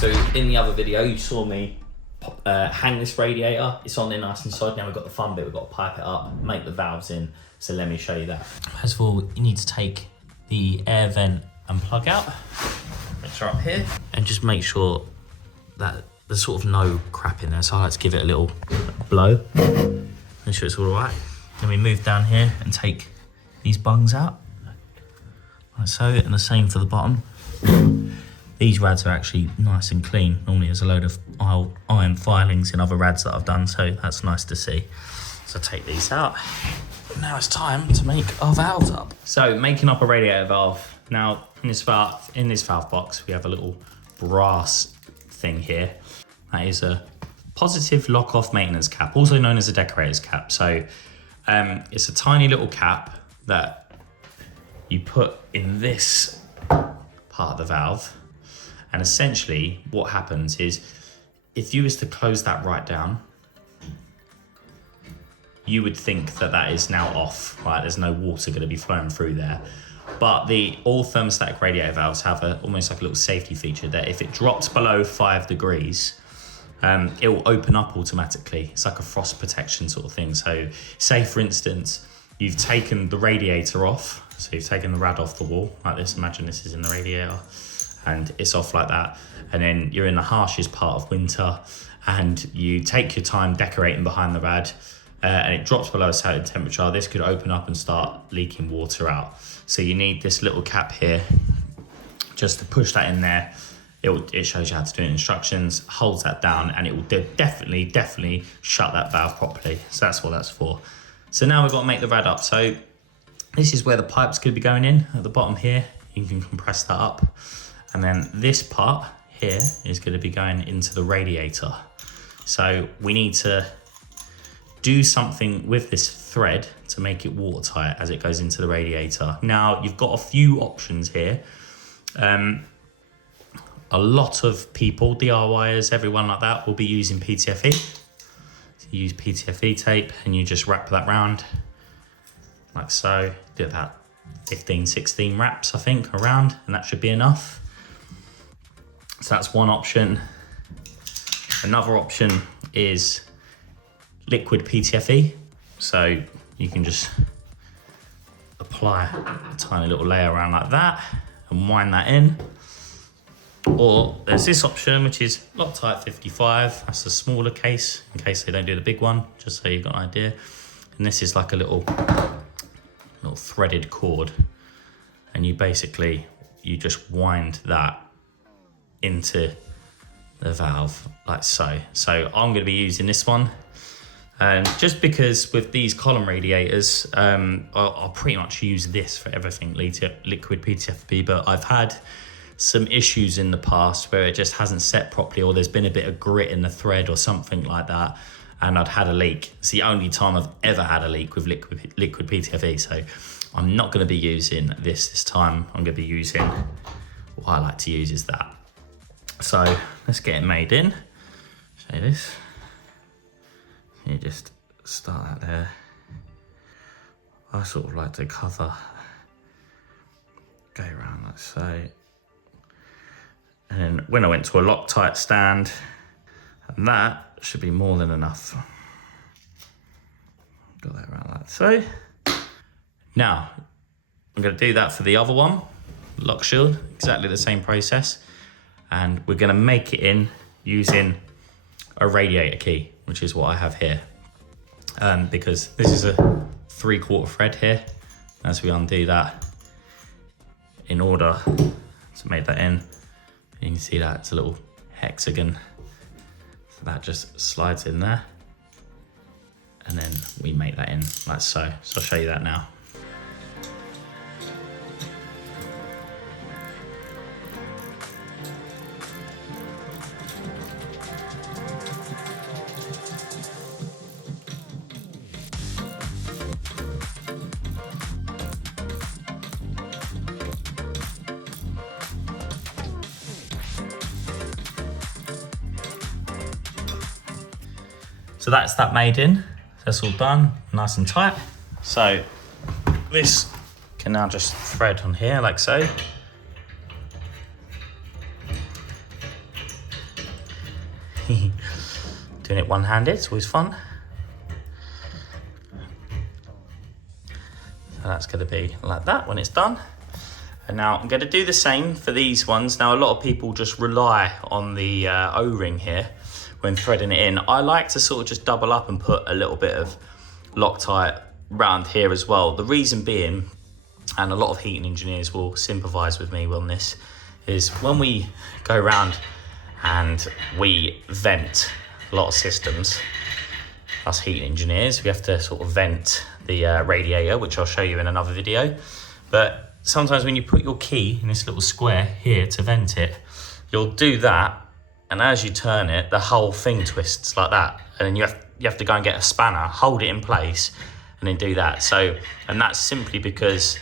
So in the other video, you saw me hang this radiator. It's on there nice and solid. Now we've got the fun bit, we've got to pipe it up, make the valves in. So let me show you that. First of all, you need to take the air vent and plug out, which are up here, and just make sure that there's sort of no crap in there. So I like to give it a little blow, make sure it's all right. Then we move down here and take these bungs out, like so, and the same for the bottom. These rads are actually nice and clean. Normally there's a load of iron filings in other rads that I've done, so that's nice to see. So take these out. Now it's time to make our valves up. So making up a radiator valve. Now in this valve box, we have a little brass thing here. That is a positive lock-off maintenance cap, also known as a decorator's cap. So it's a tiny little cap that you put in this part of the valve. And essentially what happens is, if you was to close that right down, you would think that that is now off, right? There's no water gonna be flowing through there. But all thermostatic radiator valves have almost like a little safety feature that if it drops below 5 degrees, it will open up automatically. It's like a frost protection sort of thing. So say for instance, you've taken the radiator off. So you've taken the rad off the wall like this. Imagine this is in the radiator and it's off like that. And then you're in the harshest part of winter and you take your time decorating behind the rad and it drops below a certain temperature. This could open up and start leaking water out. So you need this little cap here just to push that in there. It shows you how to do it in instructions, holds that down, and it will definitely shut that valve properly. So that's what that's for. So now we've got to make the rad up. So this is where the pipe's going to be going in at the bottom here. You can compress that up. And then this part here is going to be going into the radiator. So we need to do something with this thread to make it watertight as it goes into the radiator. Now you've got a few options here. A lot of people, DIYers, everyone like that, will be using PTFE. So you use PTFE tape and you just wrap that round like so. Do about 15, 16 wraps, I think, around, and that should be enough. So that's one option. Another option is liquid PTFE. So you can just apply a tiny little layer around like that and wind that in. Or there's this option, which is Loctite 55. That's the smaller case, in case they don't do the big one, just so you've got an idea. And this is like a little threaded cord. And you just wind that into the valve like so. So I'm gonna be using this one. Just because with these column radiators, I'll pretty much use this for everything, liquid PTFE, but I've had some issues in the past where it just hasn't set properly, or there's been a bit of grit in the thread or something like that, and I'd had a leak. It's the only time I've ever had a leak with liquid PTFE, so I'm not gonna be using this time. I'm gonna be using, what I like to use is that. So let's get it made in. Show you this. You just start out there. I sort of like to cover, go around like so. And then when I went to a Loctite stand, and that should be more than enough. Got that around like so. Now, I'm gonna do that for the other one, lock shield, exactly the same process. And we're gonna make it in using a radiator key, which is what I have here. Because this is a 3/4 thread here. As we undo that, in order to make that in, you can see that it's a little hexagon. So that just slides in there. And then we make that in like so. So I'll show you that now. So that's that made in. That's all done, nice and tight. So this can now just thread on here like so. Doing it one-handed, it's always fun. So that's going to be like that when it's done. And now I'm going to do the same for these ones. Now a lot of people just rely on the O-ring here when threading it in. I like to sort of just double up and put a little bit of Loctite round here as well. The reason being, and a lot of heating engineers will sympathise with me on this, is when we go around and we vent a lot of systems, us heating engineers, we have to sort of vent the radiator, which I'll show you in another video. But sometimes when you put your key in this little square here to vent it, you'll do that, and as you turn it, the whole thing twists like that, and then you have to go and get a spanner, hold it in place, and then do that. So, and that's simply because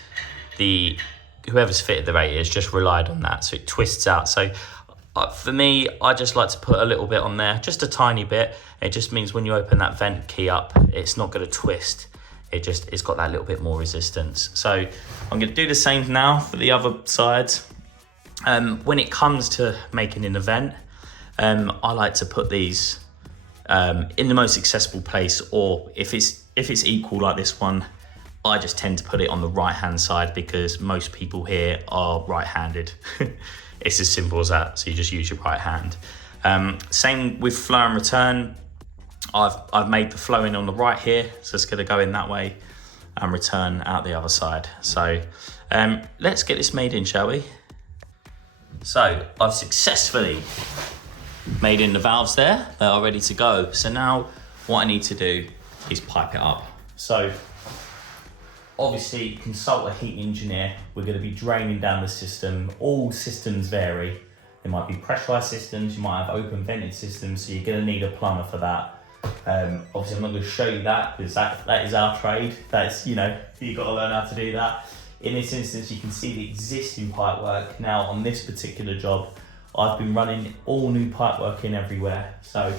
whoever's fitted the radiators just relied on that, so it twists out. So for me, I just like to put a little bit on there, just a tiny bit. It just means when you open that vent key up, it's not going to twist. It's got that little bit more resistance. So I'm going to do the same now for the other sides. When it comes to making an event, I like to put these in the most accessible place, or if it's equal like this one, I just tend to put it on the right hand side because most people here are right-handed. It's as simple as that, so you just use your right hand. Same with flow and return. I've made the flow in on the right here, so it's going to go in that way and return out the other side. So let's get this made in, shall we? So I've successfully made in the valves there. They are ready to go. So now what I need to do is pipe it up. So obviously consult a heat engineer. We're going to be draining down the system. All systems vary. There might be pressurized systems, you might have open vented systems, so you're going to need a plumber for that. Obviously I'm not going to show you that because that is our trade. That's, you've got to learn how to do that. In this instance, you can see the existing pipework. Now on this particular job, I've been running all new pipework in everywhere. So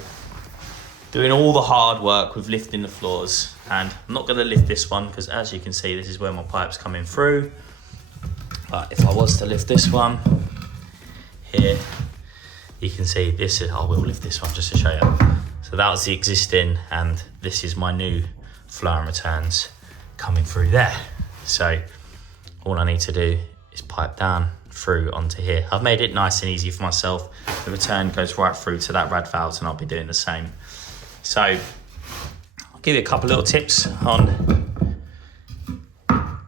doing all the hard work with lifting the floors, and I'm not going to lift this one because as you can see, this is where my pipe's coming through. But if I was to lift this one here, you can see this is, I will lift this one just to show you. So that was the existing, and this is my new flow and returns coming through there. So all I need to do is pipe down through onto here. I've made it nice and easy for myself. The return goes right through to that rad valves, and I'll be doing the same. So I'll give you a couple little tips on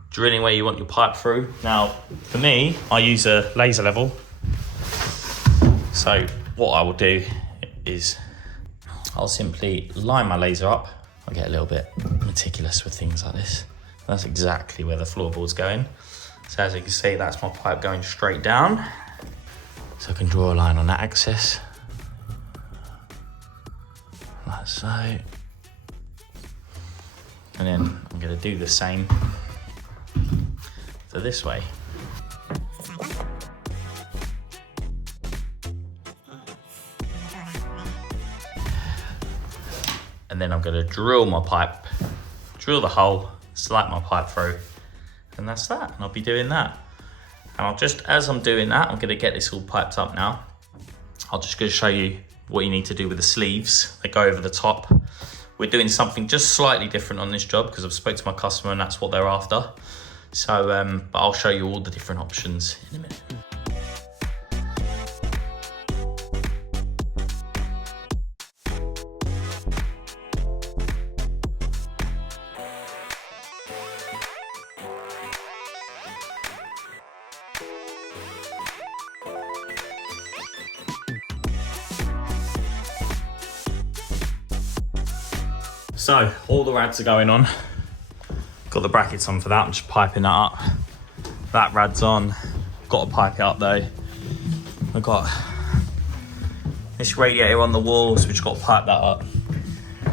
drilling where you want your pipe through. Now for me, I use a laser level. So what I will do is I'll simply line my laser up. I get a little bit meticulous with things like this. That's exactly where the floorboard's going. So as you can see, that's my pipe going straight down. So I can draw a line on that axis. Like so. And then I'm going to do the same for this way. And then I'm going to drill my pipe, drill the hole, slide my pipe through, and that's that. And I'll be doing that. And I'll just, as I'm doing that, I'm going to get this all piped up now. I'll just go show you what you need to do with the sleeves that go over the top. We're doing something just slightly different on this job because I've spoke to my customer and that's what they're after. So, but I'll show you all the different options in a minute. So all the rads are going on. Got the brackets on for that, I'm just piping that up. That rad's on, got to pipe it up though. I've got this radiator on the wall, so we've just got to pipe that up.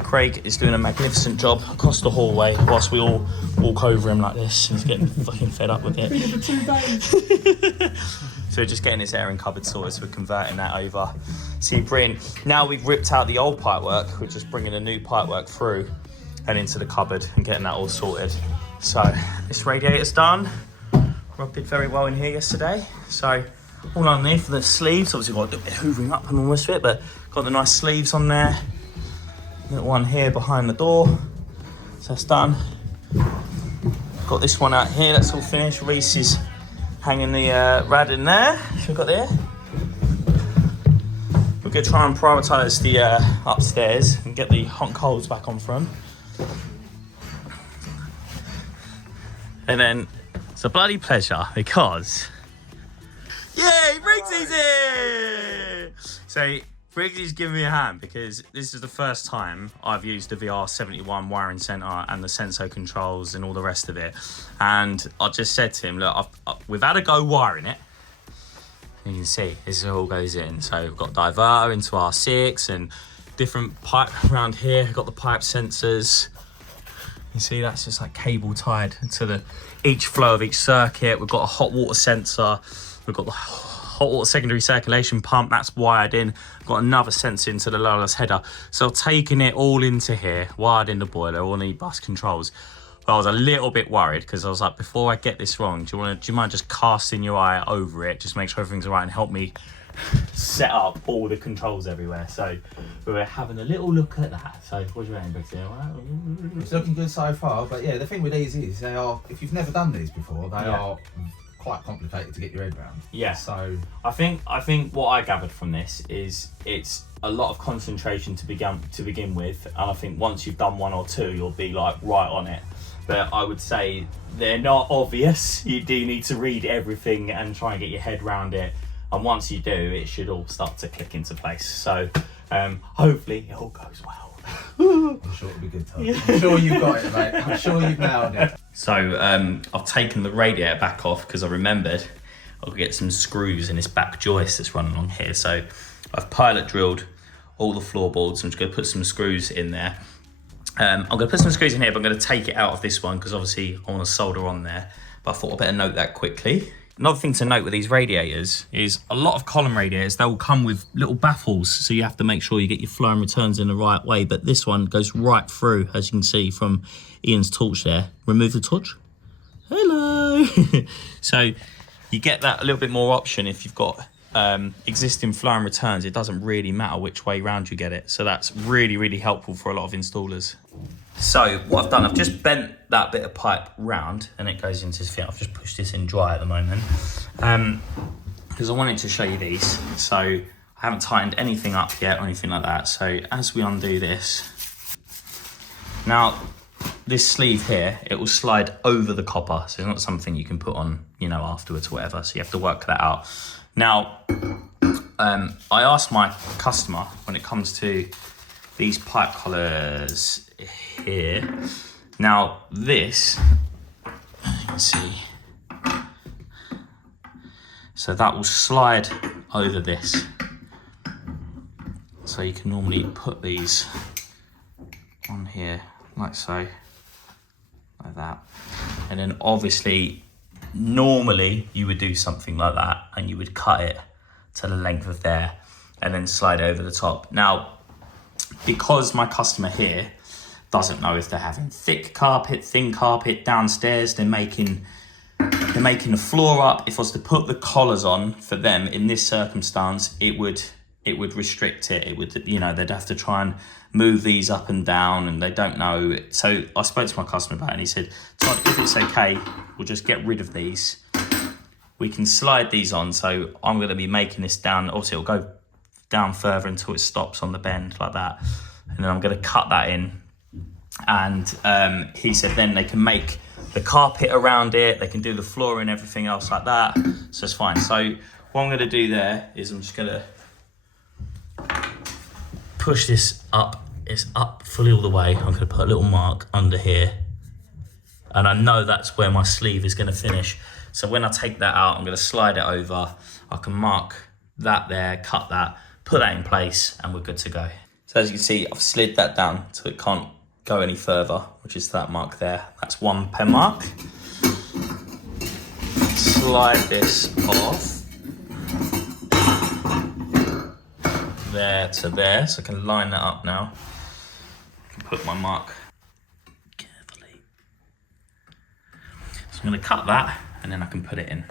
Craig is doing a magnificent job across the hallway whilst we all walk over him like this. He's getting fucking fed up with it. So we're just getting this airing cupboard sorted, so we're converting that over. See, brilliant. Now we've ripped out the old pipework, we're just bringing a new pipework through and into the cupboard and getting that all sorted. So this radiator's done. Rob did very well in here yesterday. So all underneath for the sleeves. Obviously got a bit of hoovering up and all the rest of it, but got the nice sleeves on there. Little one here behind the door. So that's done. Got this one out here, that's all finished. Reese is hanging the rad in there, which we've got there. We're going to try and prioritise the upstairs and get the hot and colds back on front. And then it's a bloody pleasure because, yay, Briggsy's here! So Briggsy's giving me a hand because this is the first time I've used the VR71 wiring centre and the sensor controls and all the rest of it. And I just said to him, look, we've had a go wiring it. You can see this all goes in. So we've got diverter into R6 and different pipe around here. We've got the pipe sensors. You see that's just like cable tied to each flow of each circuit. We've got a hot water sensor. We've got the hot water secondary circulation pump that's wired in. We've got another sensor into the lowest header. So I've taken it all into here, wired in the boiler, all the bus controls. But I was a little bit worried because I was like, before I get this wrong, do you mind just casting your eye over it, just make sure everything's all right and help me set up all the controls everywhere. So we were having a little look at that. So what do you mean, Brixie? It's looking good so far, but yeah, the thing with these is they are, if you've never done these before, they are quite complicated to get your head around. Yeah. So I think what I gathered from this is it's a lot of concentration to begin with, and I think once you've done one or two, you'll be like right on it. But I would say they're not obvious. You do need to read everything and try and get your head around it. And once you do, it should all start to click into place. So hopefully it all goes well. I'm sure it'll be good, Todd. Yeah. I'm sure you've got it, mate. I'm sure you've nailed it. So I've taken the radiator back off because I remembered I'll get some screws in this back joist that's running along here. So I've pilot drilled all the floorboards. I'm just going to put some screws in there. I'm going to put some screws in here, but I'm going to take it out of this one because obviously I want to solder on there. But I thought I'd better note that quickly. Another thing to note with these radiators is a lot of column radiators, they'll come with little baffles. So you have to make sure you get your flow and returns in the right way. But this one goes right through, as you can see from Ian's torch there. Remove the torch. Hello. So you get that a little bit more option if you've got existing flow and returns. It doesn't really matter which way round you get it. So that's really, really helpful for a lot of installers. So what I've done, I've just bent that bit of pipe round and it goes into this fit. I've just pushed this in dry at the moment because I wanted to show you these. So I haven't tightened anything up yet or anything like that. So as we undo this, now this sleeve here, it will slide over the copper. So it's not something you can put on, you know, afterwards or whatever. So you have to work that out. Now, I asked my customer when it comes to these pipe collars here. Now this, you can see, so that will slide over this. So you can normally put these on here like so, like that. And then obviously, normally you would do something like that and you would cut it to the length of there and then slide over the top. Now, because my customer here doesn't know if they're having thick carpet, thin carpet downstairs, they're making the floor up. If I was to put the collars on for them in this circumstance, it would restrict it. It would, you know, they'd have to try and move these up and down and they don't know. So I spoke to my customer about it and he said, Todd, if it's okay, we'll just get rid of these. We can slide these on. So I'm going to be making this down. Obviously it'll go down further until it stops on the bend like that. And then I'm going to cut that in. And he said then they can make the carpet around it. They can do the floor and everything else like that. So it's fine. So what I'm going to do there is I'm just going to push this up. It's up fully all the way. I'm going to put a little mark under here. And I know that's where my sleeve is going to finish. So when I take that out, I'm going to slide it over. I can mark that there, cut that, put that in place, and we're good to go. So as you can see, I've slid that down so it can't go any further, which is that mark there. That's one pen mark. Slide this off. There to there, so I can line that up now. I can put my mark carefully. So I'm going to cut that and then I can put it in.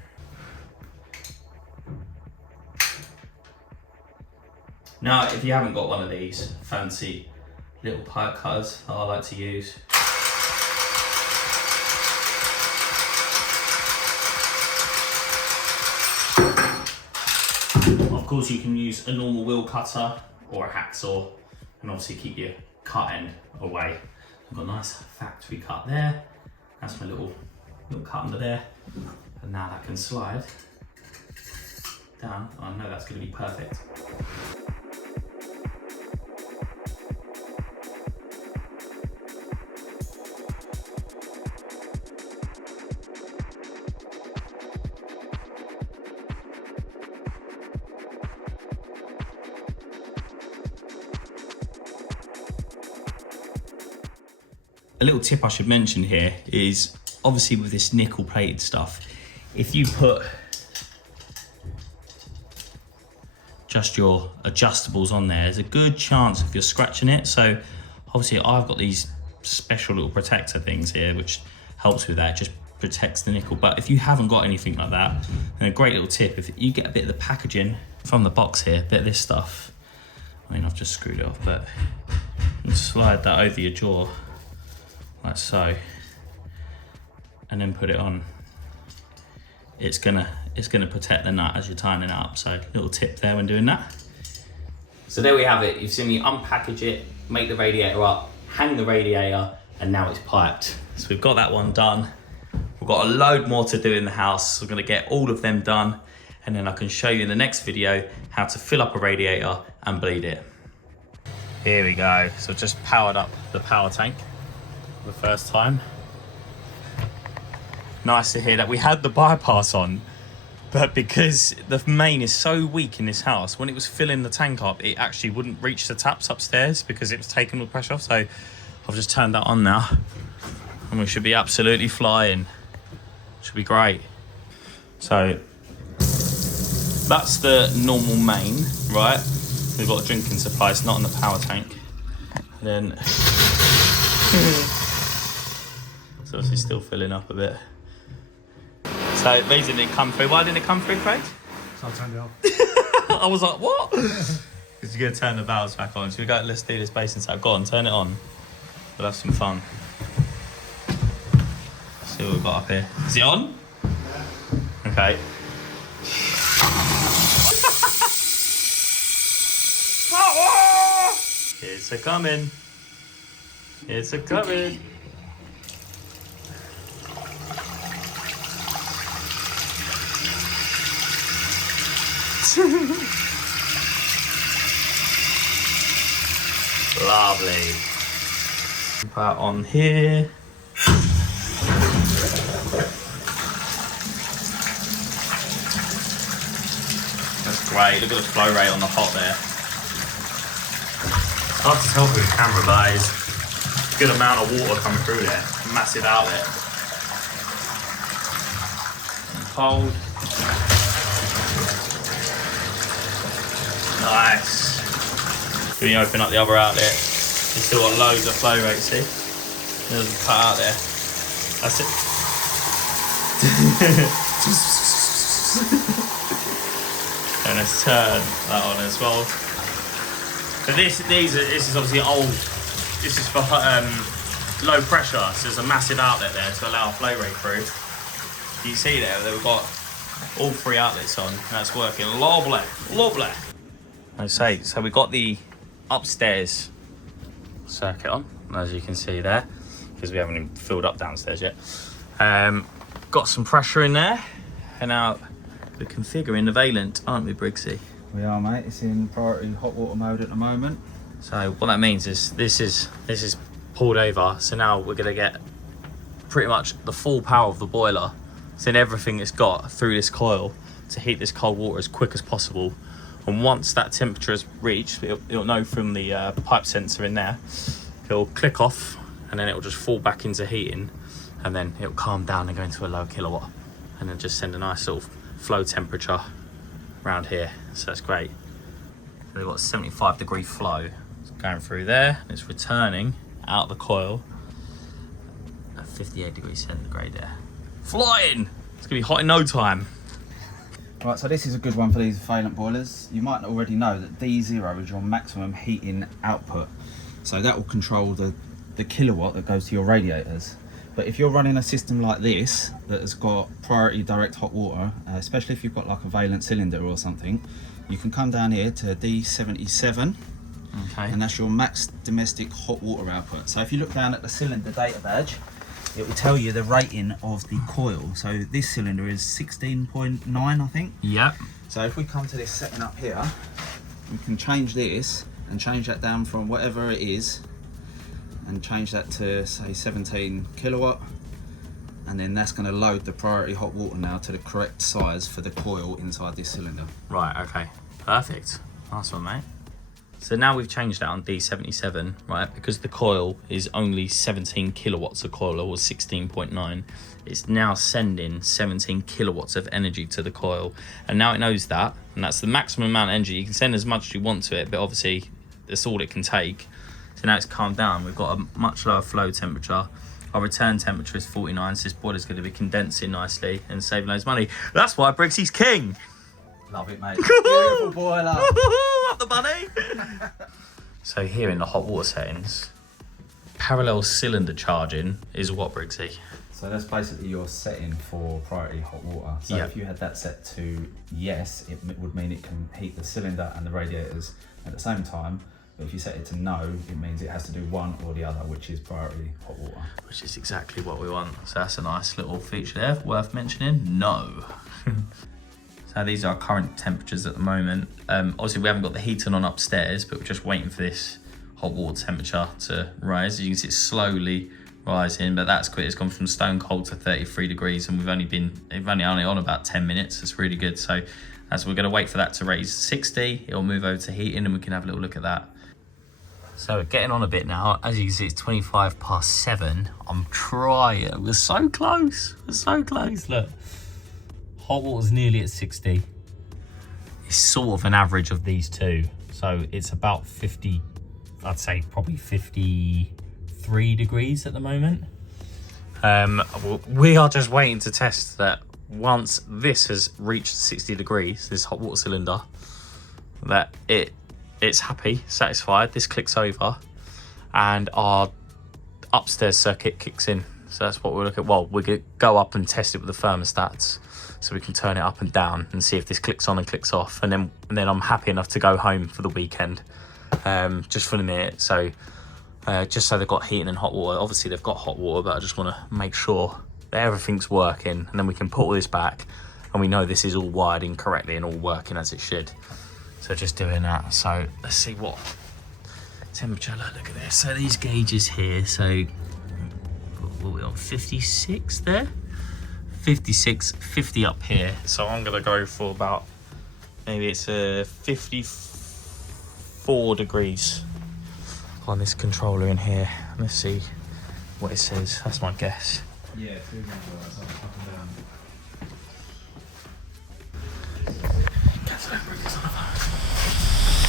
Now, if you haven't got one of these fancy little pipe cutters that I like to use, of course you can use a normal wheel cutter or a hacksaw, and obviously keep your cut end away. I've got a nice factory cut there. That's my little cut under there, and now that can slide down. I know that's going to be perfect. A little tip I should mention here is, obviously with this nickel plated stuff, if you put just your adjustables on there's a good chance if you're scratching it. So obviously I've got these special little protector things here which helps with that, just protects the nickel. But if you haven't got anything like that, then a great little tip, if you get a bit of the packaging from the box here, a bit of this stuff, I mean I've just screwed it off, but you can slide that over your jaw like so, and then put it on. It's gonna protect the nut as you're tightening it up. So little tip there when doing that. So there we have it. You've seen me unpackage it, make the radiator up, hang the radiator, and now it's piped. So we've got that one done. We've got a load more to do in the house. We're gonna get all of them done, and then I can show you in the next video how to fill up a radiator and bleed it. Here we go. So I've just powered up the Powertank the first time. Nice to hear that. We had the bypass on, but because the main is so weak in this house, when it was filling the tank up, it actually wouldn't reach the taps upstairs because it was taking all the pressure off. So I've just turned that on now, and we should be absolutely flying. Should be great. So that's the normal main, right? We've got a drinking supply, it's not in the Powertank. And then it's obviously still filling up a bit. So these didn't come through. Why didn't it come through, Craig? So I turned it off. I was like, what? Because you're going to turn the valves back on. So we go, let's do this basin tap. Go on, turn it on. We'll have some fun. See what we've got up here. Is it on? Yeah. Okay. It's a coming. It's a coming. Lovely. Put that on here. That's great. Look at the flow rate on the hot there. Hard to tell through the camera, but there's a good amount of water coming through there. Massive outlet. And cold. Nice. When you open up the other outlet, you've still got loads of flow rate, see? There's a cut out there. That's it. And let's turn that on as well. But this is obviously old. This is for low pressure, so there's a massive outlet there to allow flow rate through. You see there that we've got all three outlets on. That's working. Lovely, lovely. I say, so we got the upstairs circuit on, as you can see there, because we haven't even filled up downstairs yet. Got some pressure in there, and now we're configuring the VAILLANT, aren't we, Briggsy? We are, mate. It's in priority hot water mode at the moment. So what that means is this is pulled over. So now we're gonna get pretty much the full power of the boiler, send everything it's got through this coil to heat this cold water as quick as possible. And once that temperature is reached, it'll know from the pipe sensor in there, it'll click off, and then it'll just fall back into heating, and then it'll calm down and go into a low kilowatt, and then just send a nice sort of flow temperature around here. So that's great. So we've got a 75-degree flow. It's going through there, and it's returning out the coil at 58 degrees centigrade there. Flying! It's gonna be hot in no time. Right, so this is a good one for these Vaillant boilers. You might already know that D0 is your maximum heating output. So that will control the kilowatt that goes to your radiators. But if you're running a system like this that has got priority direct hot water, especially if you've got like a Vaillant cylinder or something, you can come down here to D77. Okay. And that's your max domestic hot water output. So if you look down at the cylinder data badge, it will tell you the rating of the coil. So this cylinder is 16.9, I think. Yep. So if we come to this setting up here, we can change this and change that down from whatever it is and change that to say 17 kilowatt. And then that's going to load the priority hot water now to the correct size for the coil inside this cylinder. Right, okay. Perfect. Nice one, mate. So now we've changed that on D77, right? Because the coil is only 17 kilowatts a coil, or 16.9. It's now sending 17 kilowatts of energy to the coil. And now it knows that, and that's the maximum amount of energy. You can send as much as you want to it, but obviously that's all it can take. So now it's calmed down. We've got a much lower flow temperature. Our return temperature is 49, so this boiler's going to be condensing nicely and saving loads of money. That's why Briggsy's king. Love it, mate. Beautiful boiler. Up the money. So here in the hot water settings, parallel cylinder charging is what, Briggsy? So that's basically your setting for priority hot water. So Yeah. if you had that set to yes, it would mean it can heat the cylinder and the radiators at the same time. But if you set it to no, it means it has to do one or the other, which is priority hot water. Which is exactly what we want. So that's a nice little feature there, worth mentioning. No. So these are our current temperatures at the moment. Obviously we haven't got the heating on upstairs, but we're just waiting for this hot water temperature to rise. As you can see, it's slowly rising, but that's quick. It's gone from stone cold to 33 degrees, and we've only on about 10 minutes. It's really good. So as we're going to wait for that to raise 60, it'll move over to heating, and we can have a little look at that. So we're getting on a bit now. As you can see, it's 7:25. I'm trying. We're so close. We're so close. Look. Hot water's nearly at 60. It's sort of an average of these two. So it's about 50, I'd say probably 53 degrees at the moment. We are just waiting to test that once this has reached 60 degrees, this hot water cylinder, that it's happy, satisfied, this clicks over and our upstairs circuit kicks in. So that's what we're looking at. Well, we're going to go up and test it with the thermostats so we can turn it up and down and see if this clicks on and clicks off. And then I'm happy enough to go home for the weekend, just for the minute. So just so they've got heating and hot water. Obviously they've got hot water, but I just want to make sure that everything's working, and then we can put all this back and we know this is all wired in correctly and all working as it should. So just doing that. So let's see what temperature. Look at this. So these gauges here. So what are we on? 56 there. 56, 50 up here. So I'm gonna go for about, maybe it's a 54 degrees on this controller in here. Let's see what it says. That's my guess. Yeah, it's moving up and down. Cancel that, bring this on the phone.